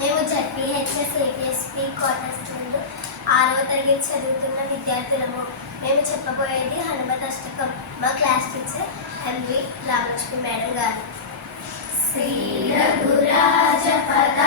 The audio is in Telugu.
మేము జడ్పీహెచ్ఎస్ ఏపీఎస్పీ క్వార్టర్స్ నందు 6వ తరగతి చదువుతున్న విద్యార్థులము. మేము చెప్పబోయేది హనుమత్ అష్టకం. మా class teacher MV Ramalakshmi madam గారు. శ్రీ రఘురాజ పద